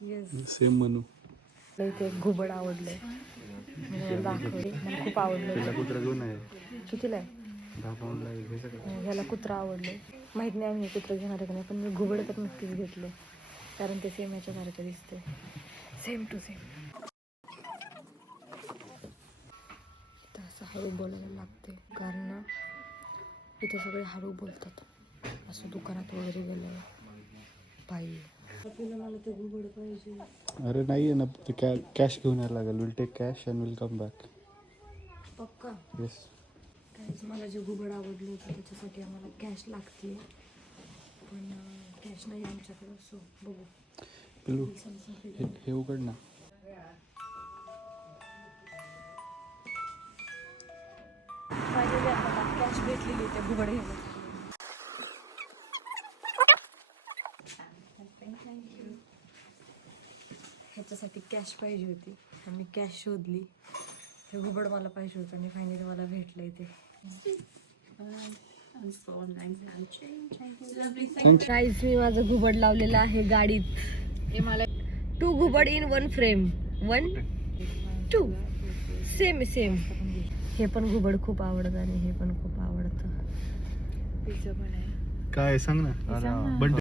Same म्हणू. इथे घुबड आवडलंय, दाखवले, मला खूप आवडलं. कुत्रा घेऊन आहे. कितीला आहे? 10 पाऊंडला घ्यायचं का? ह्याला कुत्रा आवडलंय. माहित नाही आम्ही हे कुत्रा घेणार आहे का नाही, पण मी घुबड तर नक्कीच घेतलं, कारण ते सेम ह्याच्यासारखं दिसतंय, सेम टू सेम. असं हळू बोलायला लागते, कारण ना इथे सगळे हळू बोलतात. असं दुकानात वगैरे गेलं पाहिजे. आपल्याला मला ते घुबड पाहिजे. अरे नाही आहे ना, ते कॅश घेऊन यायला लागेल. Will take cash and will come back. पक्का? येस. मला जे घुबड आवडलं होतं त्याच्यासाठी आम्हाला कॅश लागते, पण कॅश नाही आमच्याकडे. सो बघू. पिलू हे उघड ना. कॅश भेटलेली होती घुबड घ्यायला. ह्याच्यासाठी कॅश पाहिजे होती, आम्ही कॅश शोधली. हे घुबड मला पाहिजे होतं आणि फायनली मला भेटलंय ते. गाईस, मी माझं घुबड लावलेलं आहे गाडीत. हे मला 2 घुबड इन 1 फ्रेम. 1 2 same same. हे पण घुबड खूप आवडतं आणि हे पण खूप आवडतं. काय सांग ना.